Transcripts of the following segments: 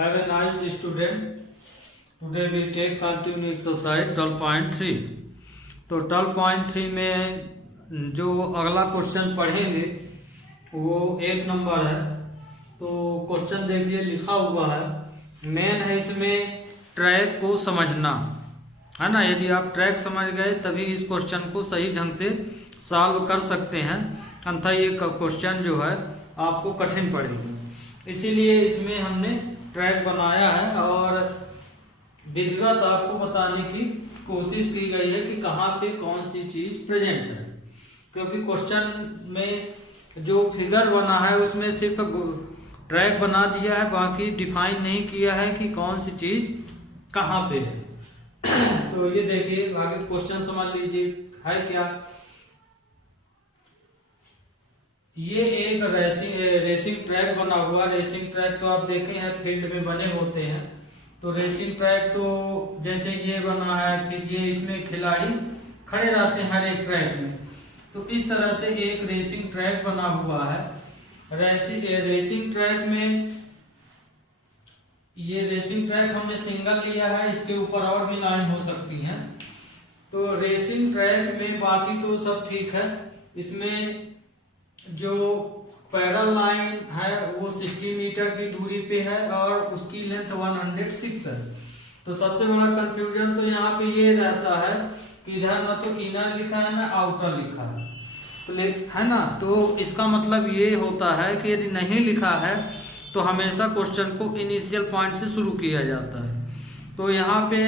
Have a nice day, student. Today we take continue exercise 12.3. तो 12.3 में जो अगला क्वेश्चन पढ़ेंगे वो 1 नंबर है। तो क्वेश्चन देखिए लिखा हुआ है, मेन है इसमें ट्रैक को समझना, है ना। यदि आप ट्रैक समझ गए तभी इस क्वेश्चन को सही ढंग से सॉल्व कर सकते हैं, अन्यथा ये क्वेश्चन जो है आपको कठिन पड़ेगी। इसीलिए इसमें हमने ट्रैक बनाया है और विधिवत आपको बताने की कोशिश की गई है कि कहाँ पे कौन सी चीज प्रेजेंट है, क्योंकि क्वेश्चन में जो फिगर बना है उसमें सिर्फ ट्रैक बना दिया है, बाकी डिफाइन नहीं किया है कि कौन सी चीज कहाँ पे है। तो ये देखिए आगे क्वेश्चन समझ लीजिए है क्या। ये एक रेसिंग ट्रैक बना हुआ। रेसिंग ट्रैक तो आप देखे हैं फील्ड में बने होते हैं। तो रेसिंग ट्रैक तो जैसे ये बना है, फिर ये इसमें खिलाड़ी खड़े रहते हैं हर एक ट्रैक में। तो इस तरह से एक रेसिंग ट्रैक बना हुआ है। रेसिंग ट्रैक में ये रेसिंग ट्रैक हमने सिंगल लिया है, इसके ऊपर और भी लाइन हो सकती हैं। तो रेसिंग ट्रैक में बाकी तो सब ठीक है। इसमें जो पैरल लाइन है वो 60 मीटर की दूरी पे है और उसकी लेंथ 106 है। तो सबसे बड़ा कंफ्यूजन तो यहाँ पे ये रहता है कि इधर ना तो इनर लिखा है ना आउटर लिखा है, तो है ना। तो इसका मतलब ये होता है कि यदि नहीं लिखा है तो हमेशा क्वेश्चन को इनिशियल पॉइंट से शुरू किया जाता है। तो यहाँ पे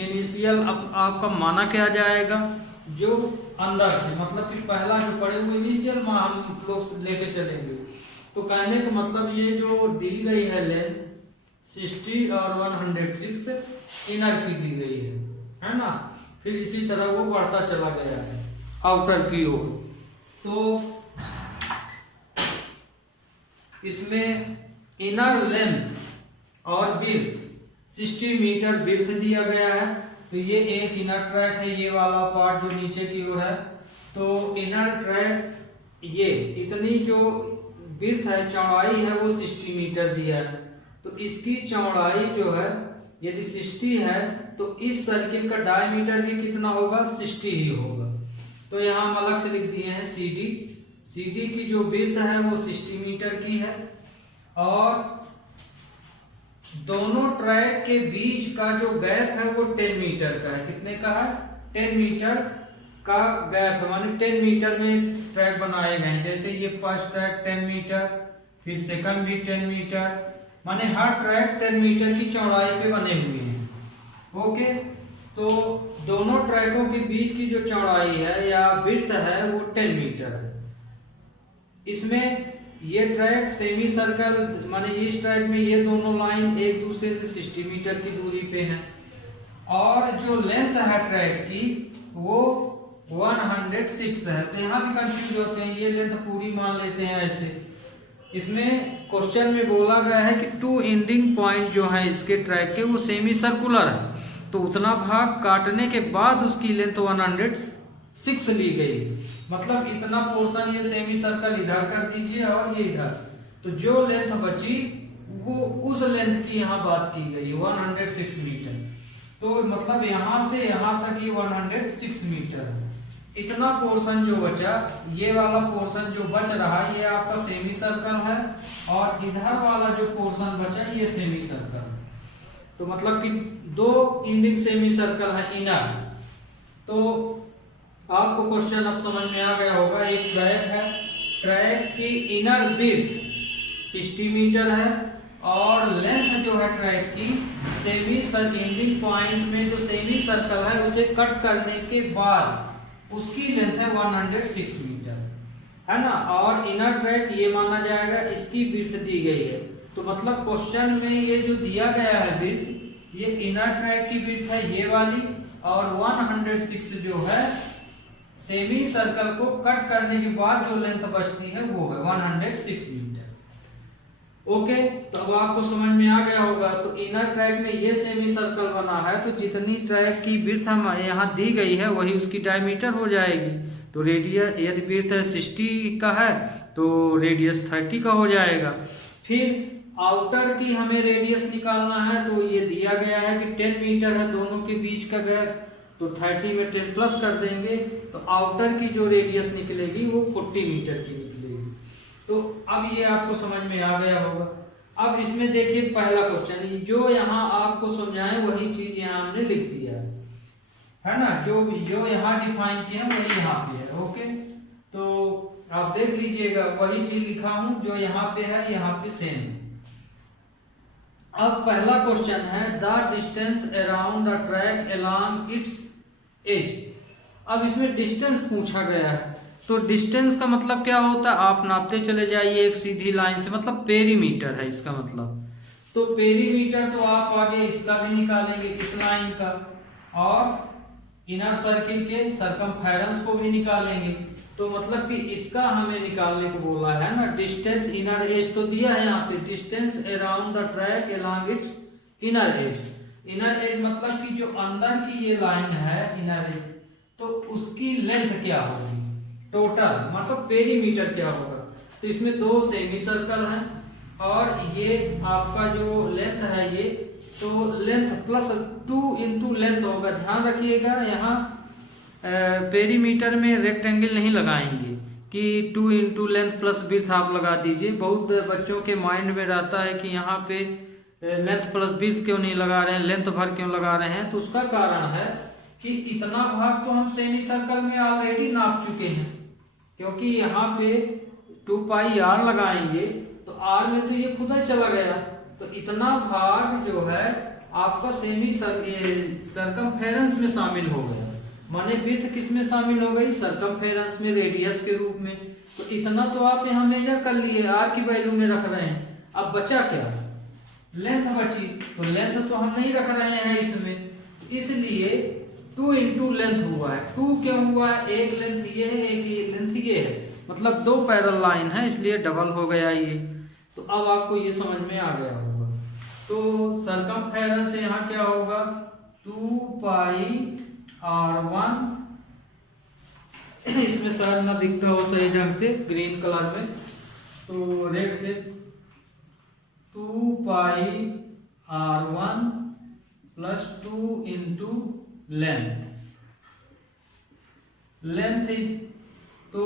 इनिशियल आपका माना क्या जाएगा, जो अंदर से, मतलब कि पहला जो पड़े वो इनिशियल हम लोग लेके चलेंगे। तो कहने का मतलब ये जो दी गई है लेंथ 60 और 106 इनर की दी गई है ना। फिर इसी तरह वो बढ़ता चला गया है आउटर की ओर। तो इसमें इनर लेंथ और विड्थ 60 मीटर विड्थ दिया गया है। तो ये एक इनर ट्रैक है, ये वाला पार्ट जो नीचे की ओर है। तो इनर ट्रैक ये इतनी जो विड्थ है, चौड़ाई है वो 60 मीटर दिया है। तो इसकी चौड़ाई जो है यदि 60 है तो इस सर्किल का डायमीटर भी कितना होगा, 60 ही होगा। तो यहाँ हम अलग से लिख दिए हैं CD की जो विड्थ है वो 60 मीटर की है और दोनों ट्रैक के बीच का जो गैप है वो 10 मीटर का है। कितने का है, 10 मीटर का गैप है, माने 10 मीटर में ट्रैक बनाए गए हैं। जैसे ये फर्स्ट ट्रैक 10 मीटर, फिर सेकंड भी 10 मीटर, माने हर ट्रैक 10 मीटर की चौड़ाई पे बने हुए हैं। ओके, तो दोनों ट्रैकों के बीच की जो चौड़ाई है या विड्थ है वो 10 मीटर है। इसमें ये ट्रैक सेमी सर्कल, माने इस ट्रैक में ये दोनों लाइन एक दूसरे से 60 मीटर की दूरी पे हैं और जो लेंथ है ट्रैक की वो 106 है। तो यहाँ भी कंफ्यूज होते हैं, ये लेंथ पूरी मान लेते हैं ऐसे। इसमें क्वेश्चन में बोला गया है कि 2 एंडिंग पॉइंट जो है इसके ट्रैक के वो सेमी सर्कुलर है। तो उतना भाग काटने के बाद उसकी लेंथ 106 ली गई, मतलब इतना पोर्शन ये सेमी सर्कल इधर कर दीजिए और ये इधर। तो जो लेंथ बची वो उस लेंथ की यहाँ बात की गई 106 मीटर। तो मतलब यहाँ से यहाँ तक ये 106 मीटर है। इतना पोर्शन जो बचा, ये वाला पोर्शन जो बच रहा है ये आपका सेमी सर्कल है और इधर वाला जो पोर्शन बचा ये सेमी सर्कल है। तो मतलब कि 2 एंडिंग सेमी सर्कल है इनर। तो आपको क्वेश्चन अब समझ में आ गया होगा। एक ट्रैक है, ट्रैक की इनर विड्थ 60 मीटर है और लेंथ जो है ट्रैक की सेमी एंडिंग पॉइंट में जो सेमी सर्कल है उसे कट करने के बाद उसकी लेंथ है 106 मीटर, है ना। और इनर ट्रैक ये माना जाएगा, इसकी विड्थ दी गई है। तो मतलब क्वेश्चन में ये जो दिया गया है विड्थ, ये इनर ट्रैक की विड्थ है ये वाली और 106 जो है सेमी सर्कल को कट करने के बाद जो लेंथ बचती है वो है 106 मीटर। ओके, तो अब आपको समझ में आ गया होगा। तो इनर ट्रैक में ये सेमी सर्कल बना है, तो जितनी ट्रैक की विड्थ हम यहाँ दी गई है वही उसकी डायमीटर हो जाएगी। तो रेडियस यदि विड्थ 60 का है तो रेडियस 30 का हो जाएगा। फिर आउटर की हमें रेडियस निकालना है, तो ये दिया गया है कि 10 मीटर है दोनों के बीच का गैप, तो 30 में 10 प्लस कर देंगे, तो आउटर की जो रेडियस निकलेगी वो 40 मीटर की निकलेगी। तो अब ये आपको समझ में आ गया होगा। अब इसमें देखिए पहला क्वेश्चन, जो यहाँ आपको समझाएं वही चीज यहाँ हमने लिख दिया है ना, जो यहाँ डिफाइन किया है वही यहाँ पे है। ओके, तो आप देख लीजिएगा वही चीज लिखा हूं जो यहाँ पे है, यहाँ पे सेम है। अब पहला क्वेश्चन है the distance around the track along its edge. अब इसमें डिस्टेंस पूछा गया है, तो डिस्टेंस का मतलब क्या होता है, आप नापते चले जाइए एक सीधी लाइन से, मतलब पेरीमीटर है इसका मतलब। तो पेरीमीटर तो आप आगे इसका भी निकालेंगे, इस लाइन का, और इनर सर्किल के सरकमफेरेंस को भी निकालेंगे। तो मतलब कि इसका हमें निकालने को बोला है ना, डिस्टेंस इनर एज तो दिया है यहाँ पे, distance around the track along it's inner as. Inner as मतलब कि जो अंदर की ये लाइन है इनर एज, तो उसकी लेंथ क्या होगी टोटल, मतलब पेरीमीटर क्या होगा। तो इसमें दो सेमी सर्कल हैं और ये आपका जो लेंथ है ये, तो लेंथ प्लस 2 इंटू लेंथ होगा। ध्यान रखिएगा यहाँ पेरीमीटर में रेक्टेंगल नहीं लगाएंगे कि 2 इंटू लेंथ प्लस विड्थ आप लगा दीजिए। बहुत बच्चों के माइंड में रहता है कि यहाँ पे लेंथ प्लस विड्थ क्यों नहीं लगा रहे हैं, लेंथ भर क्यों लगा रहे हैं। तो उसका कारण है कि इतना भाग तो हम सेमी सर्कल में ऑलरेडी नाप चुके हैं, क्योंकि यहाँ पे 2 पाई r लगाएंगे तो r में तो ये खुद ही चला गया, तो इतना भाग जो है आपका सेमी सरकमफेरेंस में शामिल हो गया। माने विड्थ किस में शामिल हो गई, सरकमफेरेंस में, रेडियस के रूप में। तो इतना तो आप यहाँ मेजर कर लिए, r की वैल्यू में रख रहे हैं। अब बचा क्या, लेंथ बची, तो लेंथ तो हम नहीं रख रहे हैं इसमें, इसलिए 2 इंटू लेंथ हुआ है। 2 क्यों हुआ है, एक लेंथ ये है एक लेंथ ये है, मतलब 2 पैरेलल लाइन है इसलिए डबल हो गया ये। तो अब आपको ये समझ में आ गया होगा। तो सरकमफेरेंस यहाँ क्या होगा, 2 पाई r1, इसमें शायद ना दिखता हो सही ढंग से ग्रीन कलर में, तो रेड से 2 पाई r1 plus 2 into length. Length is तो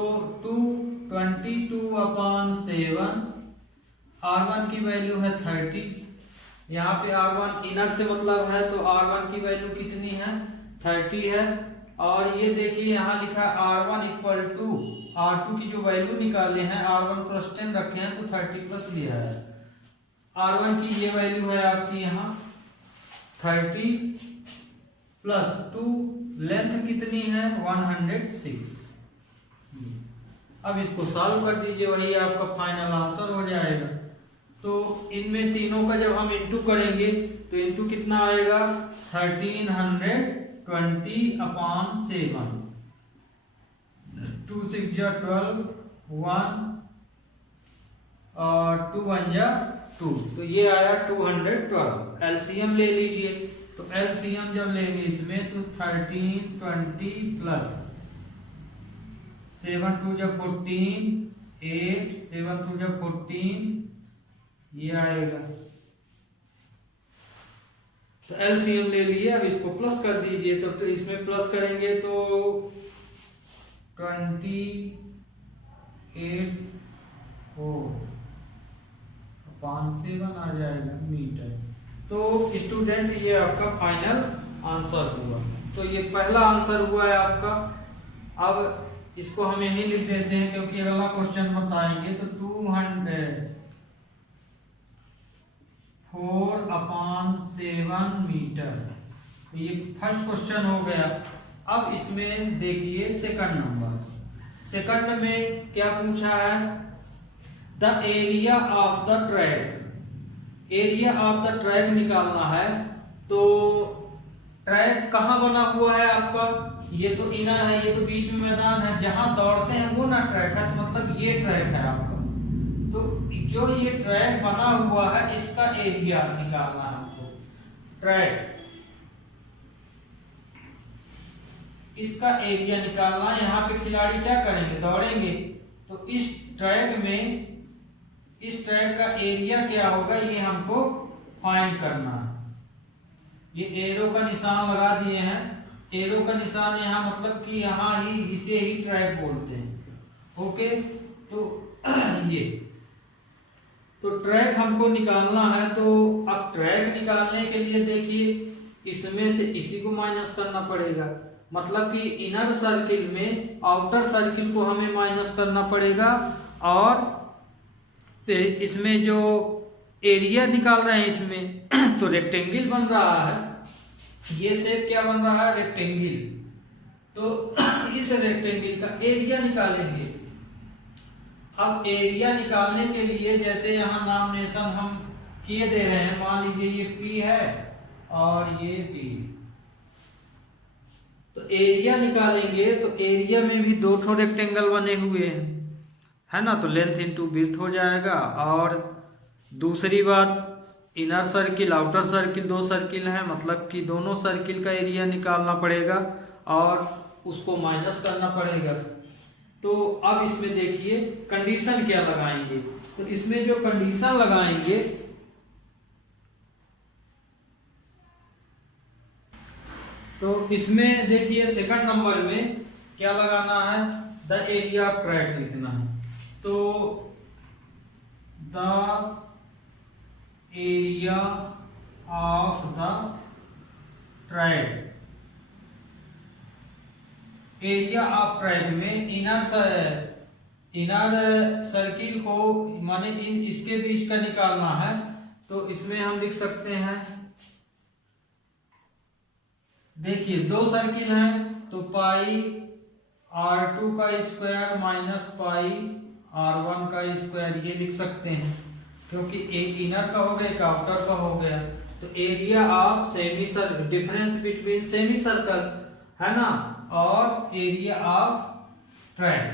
22/7, r1 की वैल्यू है 30। यहाँ पे r1 इनर से मतलब है, तो r1 की वैल्यू कितनी है, 30 है। और ये देखिए यहाँ लिखा r1 इक्वल टू r2 की जो वैल्यू निकाले हैं, r1 प्लस 10 रखे हैं तो 30 प्लस लिया है। r1 की ये वैल्यू है आपकी यहाँ 30 प्लस 2, लेंथ कितनी है 106। अब इसको सॉल्व कर दीजिए, वही आपका फाइनल आंसर हो जाएगा। तो इनमें तीनों का जब हम इंटू करेंगे तो इंटू कितना आएगा, 1320/7, 2 6 जा 12, 1 और 2 1 जा 2, तो ये आया 212। एलसीएम ले लीजिए, तो एलसीएम जब लेंगे इसमें तो 1320 प्लस 7 2 जा 14, 8 7 2 जा 14, ये आएगा। तो एलसीएम ले लिए, अब इसको प्लस कर दीजिए, तो इसमें प्लस करेंगे तो 28 7 आ जाएगा मीटर। तो स्टूडेंट ये आपका फाइनल आंसर हुआ। तो ये पहला आंसर हुआ है आपका। अब इसको हम यही लिख देते हैं क्योंकि अगला क्वेश्चन बताएंगे। तो 204/7 मीटर, तो ये फर्स्ट क्वेश्चन हो गया। अब इसमें देखिए सेकंड नंबर, सेकंड में क्या पूछा है, the area of the track. Area of the track निकालना है। तो ट्रैक कहाँ बना हुआ है आपका, ये तो इनर है, ये तो बीच में मैदान है, जहां दौड़ते हैं वो ना ट्रैक है, तो मतलब ये ट्रैक है आपका। तो जो ये ट्रैक बना हुआ है इसका एरिया निकालना है हमको। ट्रैक इसका एरिया निकालना है। यहाँ पे खिलाड़ी क्या करेंगे, दौड़ेंगे। तो इस ट्रैक में इस ट्रैक का एरिया क्या होगा ये हमको फाइंड करना है। ये एरो का निशान लगा दिए हैं। एरो का निशान यहाँ मतलब कि यहाँ ही इसे ही ट्रैक बोलते हैं। ओके, तो ये तो ट्रैक हमको निकालना है। तो अब ट्रैक निकालने के लिए देखिए इसमें से इसी को माइनस करना पड़ेगा, मतलब कि इनर सर्किल में आउटर सर्किल को हमें माइनस करना पड़ेगा। और इसमें जो एरिया निकाल रहे हैं इसमें तो रेक्टेंगल बन रहा है। ये शेप क्या बन रहा है? रेक्टेंगल। तो इस रेक्टेंगल का एरिया निकालेंगे। अब एरिया निकालने के लिए जैसे यहाँ नामनेशन हम किए दे रहे हैं, मान लीजिए ये P है और ये P। तो एरिया निकालेंगे तो एरिया में भी दो ठो रेक्टेंगल बने हुए हैं, है ना। तो लेंथ इंटू विड्थ हो जाएगा। और दूसरी बात इनर सर्किल आउटर सर्किल दो सर्किल हैं, मतलब कि दोनों सर्किल का एरिया निकालना पड़ेगा और उसको माइनस करना पड़ेगा। तो अब इसमें देखिए कंडीशन क्या लगाएंगे। तो इसमें जो कंडीशन लगाएंगे तो इसमें देखिए सेकंड नंबर में क्या लगाना है? द एरिया ऑफ ट्रैक लिखना है। तो the area of the track, area of track में इनर सर्किल को माने इन इसके बीच का निकालना है। तो इसमें हम लिख सकते हैं, देखिए दो सर्किल हैं तो पाई r2 का स्क्वायर माइनस पाई r1 का स्क्वायर ये लिख सकते हैं, क्योंकि एक इनर का हो गया एक आउटर का हो गया। तो area of semi circle, difference between semi circle है ना, और एरिया ऑफ ट्रैक।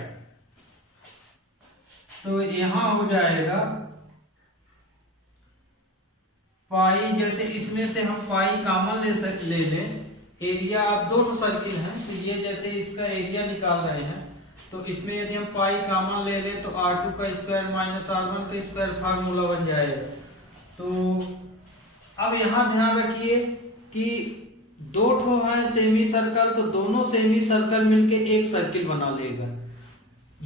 तो यहां हो जाएगा पाई, जैसे इसमें से हम पाई कॉमन ले लें। एरिया ऑफ दो तो सर्किल हैं तो ये जैसे इसका एरिया निकाल रहे हैं तो इसमें यदि हम पाई कॉमन ले लें तो r2 का स्क्वायर माइनस r1 का स्क्वायर फार्मूला बन जाएगा। तो अब यहाँ ध्यान रखिए कि दो ठो है सेमी सर्कल, तो दोनों सेमी सर्कल मिलके एक सर्किल बना लेगा।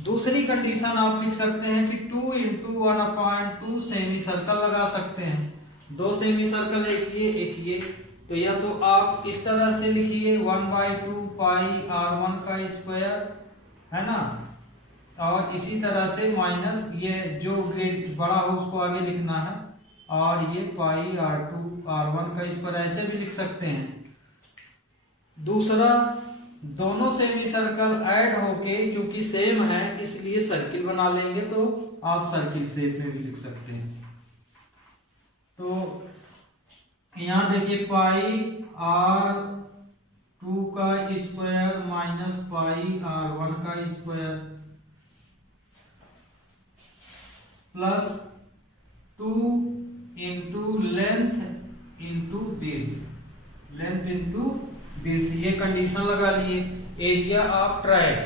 दूसरी कंडीशन आप लिख सकते हैं कि 2 × 1/2 सेमी सर्कल लगा सकते हैं। दो सेमी सर्कल एक ये तो या तो आप इस तरह से लिखिए 1/2 पाई r1 का स्क्वायर, है ना, और इसी तरह से माइनस ये जो ग्रेड बड़ा हो उसको आगे लिखना है, और ये पाई r1 का स्क्वायर ऐसे भी लिख सकते हैं। दूसरा, दोनों सेमी सर्कल ऐड होके क्योंकि सेम है इसलिए सर्किल बना लेंगे, तो आप सर्किल शेप में भी लिख सकते हैं। तो यहाँ देखिए पाई r2 का स्क्वायर माइनस पाई r1 का square plus 2 × length into width, length into width, ये कंडीशन लगा लिए। Area of track,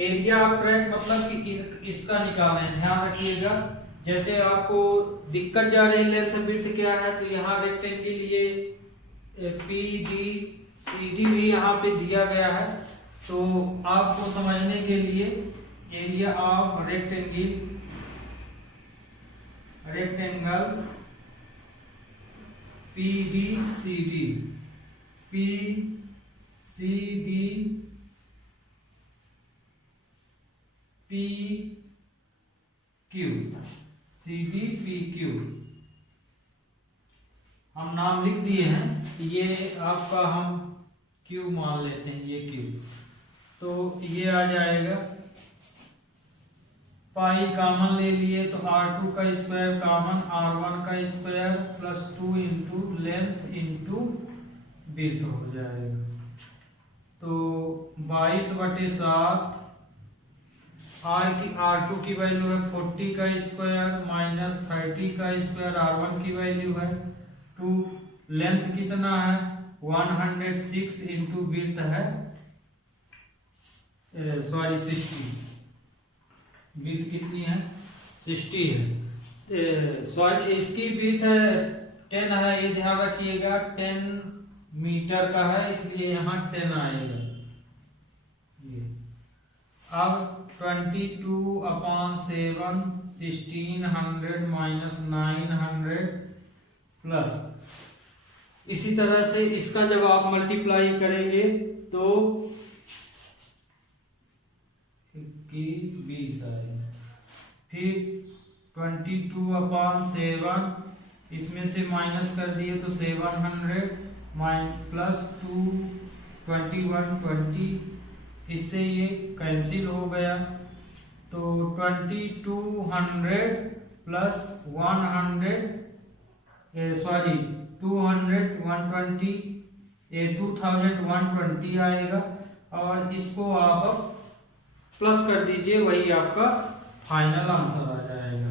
area of track मतलब कि इसका निकालें। ध्यान रखिएगा जैसे आपको दिक्कत जा रही लेंथ विड्थ क्या है, तो यहाँ रेक्टेंगल ये PBCD भी यहाँ पे दिया गया है। तो आपको समझने के लिए area of rectangle PBCD CDPQ हम नाम लिख दिए हैं, ये आपका हम Q मान लेते हैं, ये Q। तो ये आ जाएगा पाई कॉमन ले लिए तो r2 का स्क्वायर कॉमन r1 का square plus 2 × length into width हो जाएगा। तो 22/7 r2 की वैल्यू है 40 का स्क्वायर माइनस 30 का स्क्वायर, r1 की वैल्यू है 2, लेंथ कितना है 106 × विड्थ है 60, विड्थ कितनी है 60 है। सॉरी इसकी विड्थ है 10 है, ये ध्यान रखिएगा 10 मीटर का है इसलिए यहाँ 10 आएगा। ये अब 22/7 1600 माइनस 900 प्लस, इसी तरह से इसका जब आप मल्टीप्लाई करेंगे तो 21 20 आएगा। फिर 22/7 इसमें से माइनस कर दिए तो 700 प्लस 2 21 20, इससे ये कैंसिल हो गया तो 2200 प्लस 100 सॉरी 200 120 ये 2120 आएगा और इसको आप प्लस कर दीजिए, वही आपका फाइनल आंसर आ जाएगा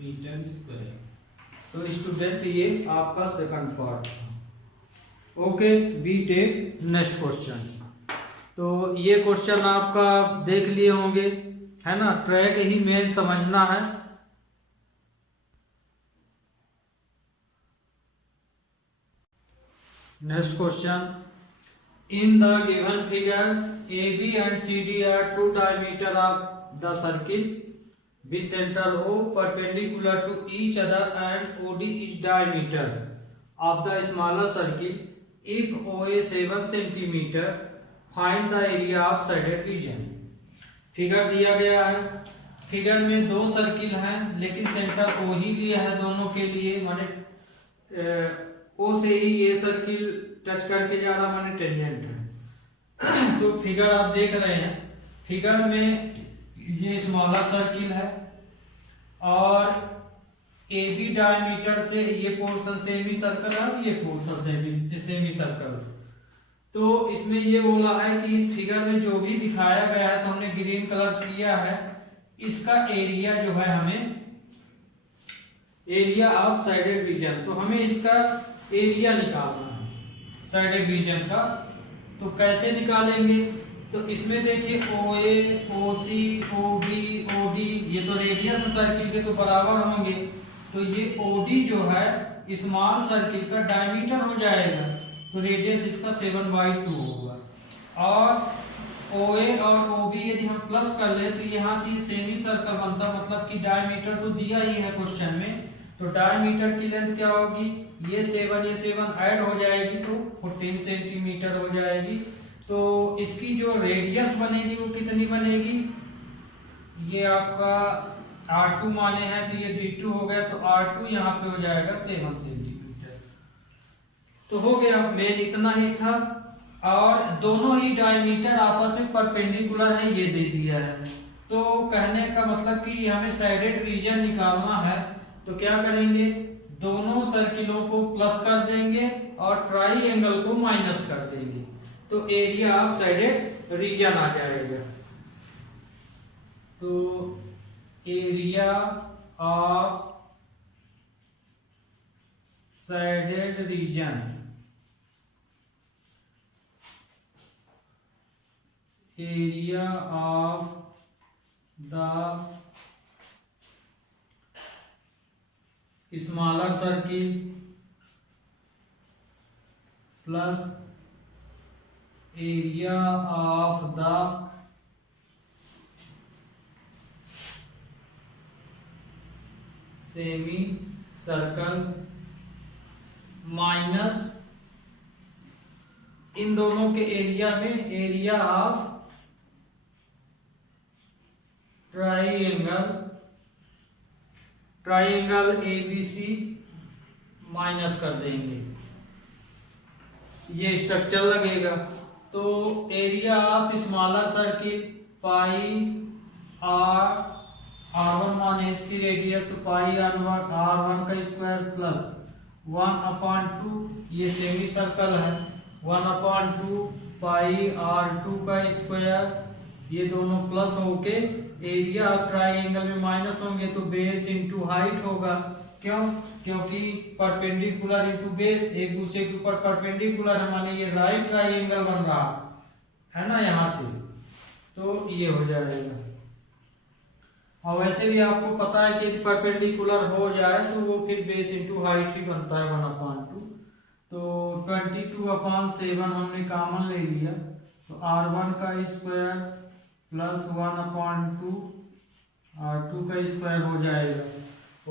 मीटर स्क्वायर। तो स्टूडेंट ये आपका सेकंड पार्ट था। Okay, we take next question. तो ये क्वेश्चन आपका देख लिए होंगे, है ना, ट्रैक ही मेन समझना है। Next question, in the given figure AB and CD are two diameter of the circle with center O perpendicular to each other and OD is diameter of the smaller circle. If OA 7 centimeter, find the area of shaded region. Figure दिया गया है, figure में दो circle हैं लेकिन centre O ही लिया है दोनों के लिए, माने O से ही ये सर्किल टच करके जा रहा, माने टेंजेंट है। तो फिगर आप देख रहे हैं, फिगर में ये स्मॉलर सर्किल है और AB डायमीटर से ये पोर्शन सेमी सर्कल है और ये पोर्शन सेमी सर्कल। तो इसमें ये बोला है कि इस फिगर में जो भी दिखाया गया है, तो हमने ग्रीन कलर किया है, इसका एरिया जो है हमें एरिया ऑफ साइडेड रीजन, तो हमें इसका एरिया निकालना है साइडेड रीजन का। तो कैसे निकालेंगे, तो इसमें देखिए OA OC OB OD ये तो रेडियस सर्किल के तो बराबर होंगे, तो ये OD जो है स्मॉल सर्किल का डायमीटर हो जाएगा, तो रेडियस इसका 7/2 होगा। और OA और OB यदि हम प्लस कर ले तो यहाँ से ये सेमी सर्कल बनता, मतलब कि डायमीटर तो दिया ही है क्वेश्चन में, तो डायमीटर की लेंथ क्या होगी, ये 7 ऐड हो जाएगी तो 14 सेंटीमीटर हो जाएगी। तो इसकी जो रेडियस बनेगी वो कितनी बनेगी, ये आपका R2 माने हैं तो ये D2 हो गया, तो R2 यहाँ पे हो जाएगा 7 सेंटीमीटर। तो हो गया, मेन इतना ही था। और दोनों ही डायमीटर आपस में परपेंडिकुलर है, ये दे दिया है। तो कहने का मतलब कि हमें साइडेड रीजन निकालना है, तो क्या करेंगे, दोनों सर्किलों को प्लस कर देंगे और ट्राइएंगल को माइनस कर देंगे, तो एरिया ऑफ साइडेड रीजन आ जाएगा। तो area of shaded region, area of the smaller circle plus area of the semi circle minus इन दोनों के एरिया में area of triangle ABC minus कर देंगे, ये स्ट्रक्चर लगेगा। तो area of smaller circle pi R1 माने इसकी रेडियस, तो पाई R1 का स्क्वायर प्लस 1/2, ये सेमी सर्कल है, 1/2 पाई R2 का स्क्वायर, ये दोनों प्लस होके एरिया ऑफ ट्राइएंगल में माइनस होंगे, तो बेस इंटू हाइट होगा। क्यों, क्योंकि परपेंडिकुलर इंटू बेस एक दूसरे के ऊपर परपेंडिकुलर है, माने ये राइट ट्राइएंगल बन रहा है ना यहाँ से, तो ये हो जाएगा। और वैसे भी आपको पता है कि यदि परपेंडिकुलर हो जाए तो वो फिर बेस इंटू हाइट ही बनता है 1/2। तो 22/7 हमने कॉमन ले लिया, तो R1 का स्क्वायर प्लस 1/2 R2 का स्क्वायर हो जाएगा।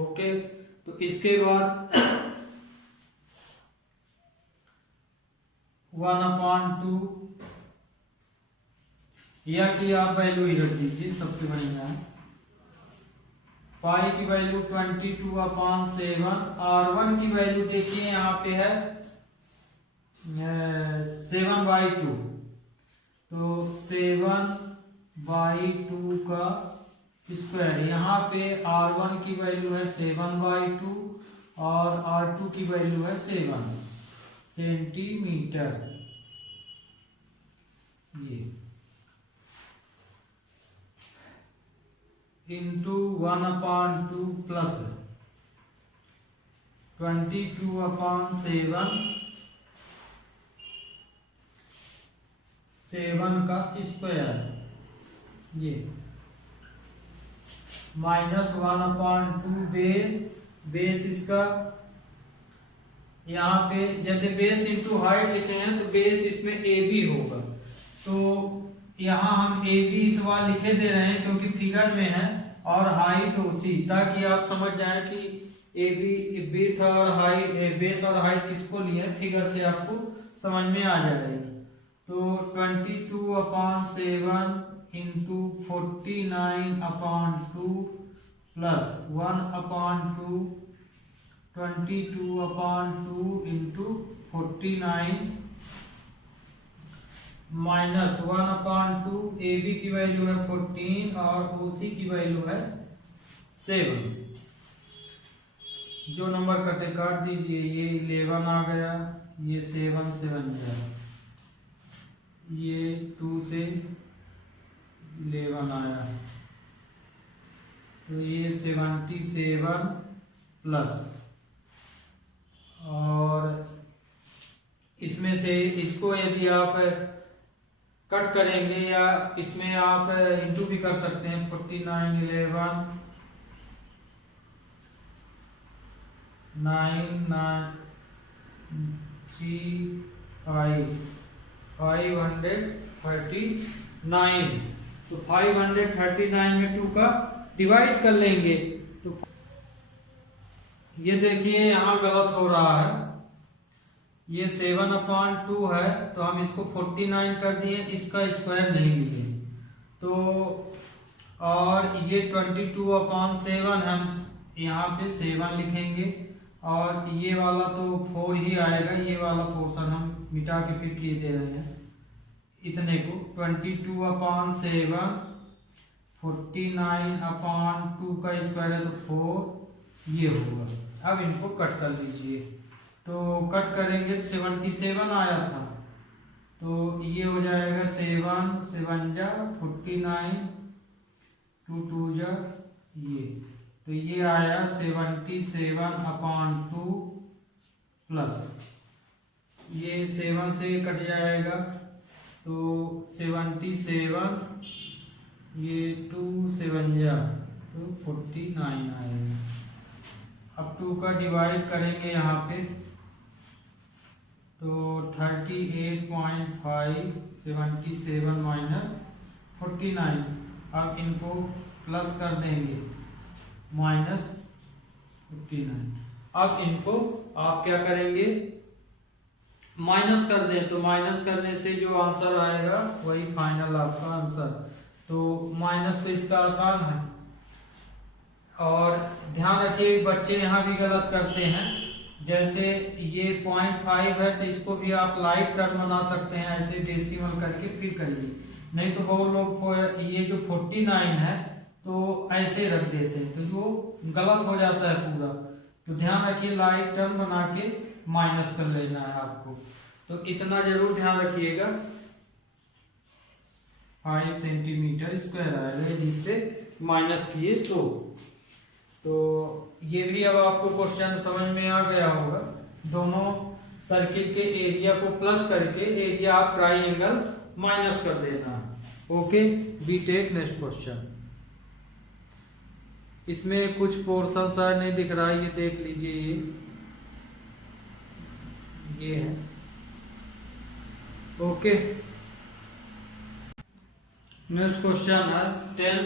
ओके, तो इसके बाद 1/2 या कि आप वैल्यू ही रख दीजिए, सबसे बढ़िया है। पाई की वैल्यू 22/7, R1 की वैल्यू देखिए यहाँ पे है 7/2, तो 7/2 का स्क्वायर, यहाँ पे R1 की वैल्यू है 7/2 और R2 की वैल्यू है 7 सेंटीमीटर। ये इंटू 1/2 प्लस 22/7 7 का स्क्वायर, ये माइनस 1/2 बेस इसका यहाँ पे जैसे बेस इंटू हाइट लिखे हैं तो बेस इसमें ए बी होगा, तो यहाँ हम ए बी इस बार लिखे दे रहे हैं क्योंकि फिगर में है, और हाइट उसी, ताकि आप समझ जाए कि ए बी बेस और हाइट, बेस और हाइट किसको लिए हैं, फिगर से आपको समझ में आ जाएगा। तो 22/7 into 49/2 plus 1/2 22/2 into 49 minus 1/2, A B की वैल्यू है 14 और ओ सी की वैल्यू है 7। जो नंबर कटे काट दीजिए, ये 11 आ गया, ये 7 से बन गया, ये 2 से 11 आया, तो ये 77 प्लस, और इसमें से इसको यदि आप कट करेंगे या इसमें आप इंटू भी कर सकते हैं, 49 11 9 9 3 5 539, तो 539 में 2 का डिवाइड कर लेंगे। तो ये देखिए यहाँ गलत हो रहा है, ये 7/2 है तो हम इसको 49 कर दिए, इसका स्क्वायर नहीं लिए, तो और ये 22/7 हम यहाँ पे 7 लिखेंगे, और ये वाला तो 4 ही आएगा, ये वाला पोर्शन हम मिटा के फिर ये दे रहे हैं इतने को, 22/7 49/2 का स्क्वायर है तो 4, ये होगा। अब इनको कट कर लीजिए, तो कट करेंगे 77 आया था, तो ये हो जाएगा 7 7 जा 49 2 2 जा, ये तो ये आया 77/2 प्लस ये 7 से कट जाएगा, तो 77, ये 2 7 जा तो 49 आएगा। अब 2 का डिवाइड करेंगे यहाँ पे, तो 38.5 77 माइनस 49, अब इनको प्लस कर देंगे माइनस 59, अब इनको आप क्या करेंगे, माइनस कर दें, तो माइनस करने से जो आंसर आएगा वही फाइनल आपका आंसर, तो माइनस तो इसका आसान है। और ध्यान रखिए बच्चे यहाँ भी गलत करते हैं, जैसे ये 0.5 है तो इसको भी आप लाइट टर्म बना सकते हैं, ऐसे डेसिमल करके फिर करिए, नहीं तो बहुत लोग ये जो 49 है तो ऐसे रख देते हैं, तो वो गलत हो जाता है पूरा, तो ध्यान रखिए लाइट टर्म बना के माइनस कर लेना है आपको, तो इतना जरूर ध्यान रखिएगा। 5 सेंटीमीटर स्क्वायर आएगा जिससे माइनस किए, तो ये भी अब आपको क्वेश्चन समझ में आ गया होगा। दोनों सर्किल के एरिया को प्लस करके एरिया ऑफ ट्राइंगल माइनस कर देना। Okay, we take next question. इसमें कुछ पोर्शन सा नहीं दिख रहा है, ये देख लीजिए, ये है। ओके, नेक्स्ट क्वेश्चन है 10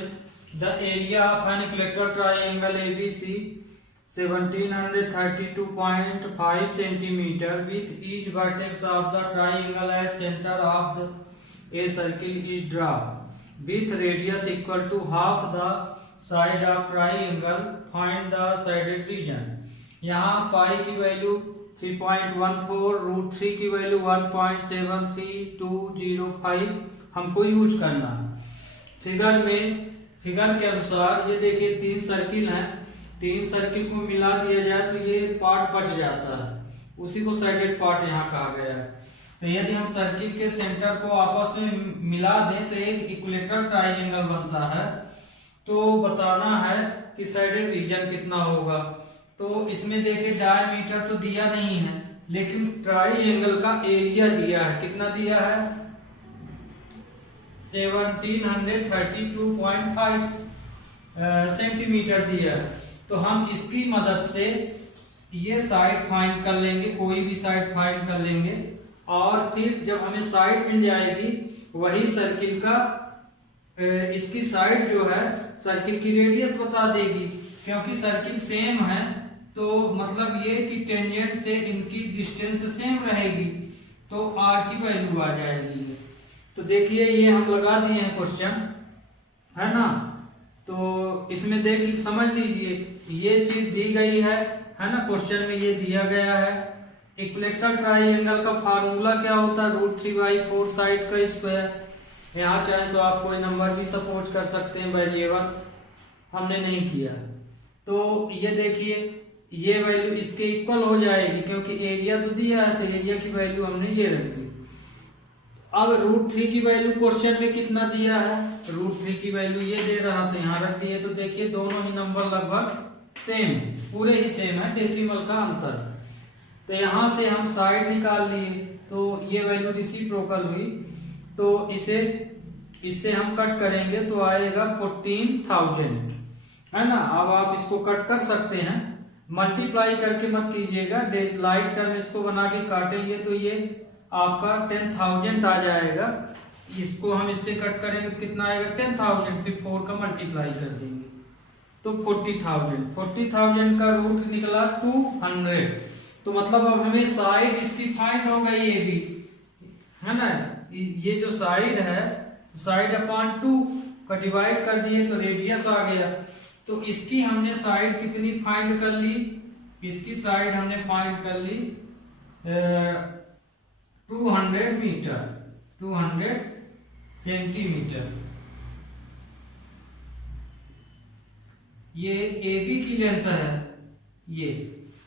the area of an equilateral triangle ABC 1732.5 centimeter with each vertex of the triangle as center of a circle is drawn with radius equal to half the side of triangle. Find the shaded region. यहाँ पाई की value 3.14, root 3 की value 1.73205 हमको use करना। Figure के अनुसार ये देखिए 3 circle हैं, 3 सर्किल को मिला दिया जाए तो ये पार्ट बच जाता है, उसी को साइडेड पार्ट यहाँ कहा गया है। तो यदि हम सर्किल के सेंटर को आपस में मिला दें तो एक इक्विलेटरल ट्रायंगल बनता है। तो बताना है कि साइडेड रीजन कितना होगा। तो इसमें देखिए डायमीटर तो दिया नहीं है, लेकिन ट्रायंगल का एरिया दिया है। कितना दिया है? 1732.5 सेंटीमीटर दिया है। तो हम इसकी मदद से ये साइड फाइंड कर लेंगे, कोई भी साइड फाइंड कर लेंगे, और फिर जब हमें साइड मिल जाएगी वही सर्किल का इसकी साइड जो है सर्किल की रेडियस बता देगी। क्योंकि सर्किल सेम है तो मतलब ये कि टेंजेंट से इनकी डिस्टेंस सेम रहेगी, तो आर की वैल्यू आ जाएगी। तो देखिए ये हम लगा दिए हैं क्वेश्चन, है ना। तो इसमें देख समझ लीजिए ये चीज दी गई है ना, क्वेश्चन में ये दिया गया है। इक्विलेटरल ट्रायंगल का फार्मूला क्या होता है? √3/4 साइड का स्क्वायर। यहाँ चाहे तो आप कोई नंबर भी सपोज कर सकते हैं, वेरिएबल्स हमने नहीं किया। तो ये देखिए ये वैल्यू इसके इक्वल हो जाएगी, क्योंकि एरिया तो दिया है तो एरिया की वैल्यू हमने ये रख दी। अब √3 की वैल्यू क्वेश्चन में कितना दिया है? √3 की वैल्यू ये दे रहा था, यहाँ रख दिए। तो देखिए दोनों ही नंबर लगभग सेम, पूरे ही सेम है, डेसिमल का अंतर। तो यहाँ से हम साइड निकाल लिए तो ये वैल्यू रेसिप्रोकल हुई। तो इससे हम कट करेंगे तो आएगा 14,000, है ना। अब आप इसको कट कर सकते हैं, मल्टीप्लाई करके मत कीजिएगा, लाइट टर्म इसको बना के काटेंगे तो ये आपका 10,000 आ जाएगा। इसको हम इससे कट करेंगे तो कितना आएगा? 10,000, फिर 4 का मल्टीप्लाई कर देंगे तो 40,000 का रूट निकला 200। तो मतलब अब हमें साइड इसकी फाइंड हो गई, ये भी है ना। ये जो साइड है साइड अपॉन 2 का डिवाइड कर दिए तो रेडियस आ गया। तो इसकी हमने साइड कितनी फाइंड कर ली? इसकी साइड हमने फाइंड कर ली 200 मीटर, 200 सेंटीमीटर। ये AB की लेंथ है ये।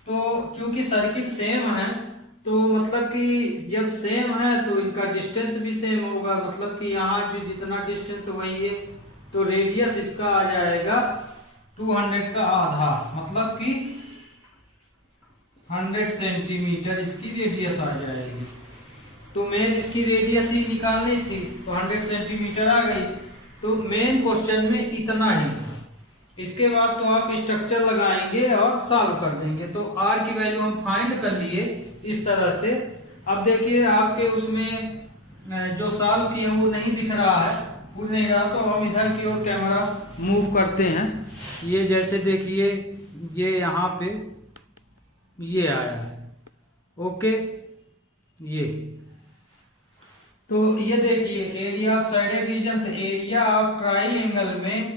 तो क्योंकि सर्किल सेम है तो मतलब कि जब सेम है तो इनका डिस्टेंस भी सेम होगा, मतलब कि यहाँ जो जितना डिस्टेंस वही है। तो रेडियस इसका आ जाएगा 200 का आधा, मतलब कि 100 सेंटीमीटर इसकी रेडियस आ जाएगी। तो मेन इसकी रेडियस ही निकालनी थी तो 100 सेंटीमीटर आ गई। तो मेन क्वेश्चन में इतना ही था। इसके बाद तो आप स्ट्रक्चर लगाएंगे और सॉल्व कर देंगे। तो आर की वैल्यू हम फाइंड कर लिए इस तरह से। अब देखिए आपके उसमें जो सॉल्व किए वो नहीं दिख रहा है, पूछेगा तो हम इधर की ओर कैमरा मूव करते हैं। ये जैसे देखिए ये यहाँ पे ये आया है, ओके। ये तो ये देखिए एरिया ऑफ साइडेड रीजन, तो एरिया ऑफ ट्रायंगल में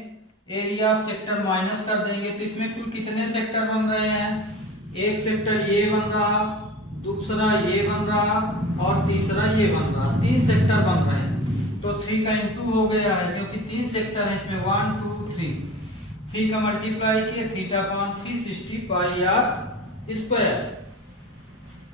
एरिया ऑफ सेक्टर माइनस कर देंगे तो इसमें कुल कितने सेक्टर बन रहे हैं? एक सेक्टर ये बन रहा, दूसरा ये बन रहा और तीसरा ये बन रहा। 3 सेक्टर बन रहे हैं। तो 3 का इंटू हो गया है क्योंकि 3 सेक्टर है इसमें, 1 2 3। 3 का मल्टीप्लाई किए θ/360 πr²।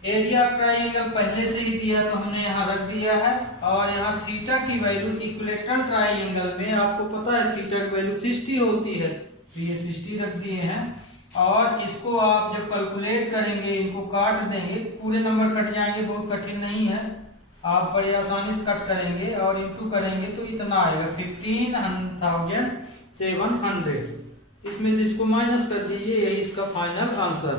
एरिया ऑफ ट्रायंगल पहले से ही दिया तो हमने यहाँ रख दिया है। और यहाँ थीटा की वैल्यू इक्विलेटरल ट्रायंगल में आपको पता है थीटा की वैल्यू 60 होती है, तो ये 60 रख दिए हैं। और इसको आप जब कैलकुलेट करेंगे, इनको काट देंगे, पूरे नंबर कट जाएंगे, बहुत कठिन नहीं है, आप बड़े आसानी से कट करेंगे और इंटू करेंगे तो इतना आएगा 15,700। इसमें से इसको माइनस कर दीजिए, यही इसका फाइनल आंसर।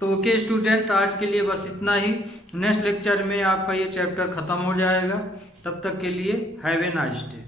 तो ओके स्टूडेंट, आज के लिए बस इतना ही। नेक्स्ट लेक्चर में आपका ये चैप्टर खत्म हो जाएगा। तब तक के लिए हैव ए नाइस डे।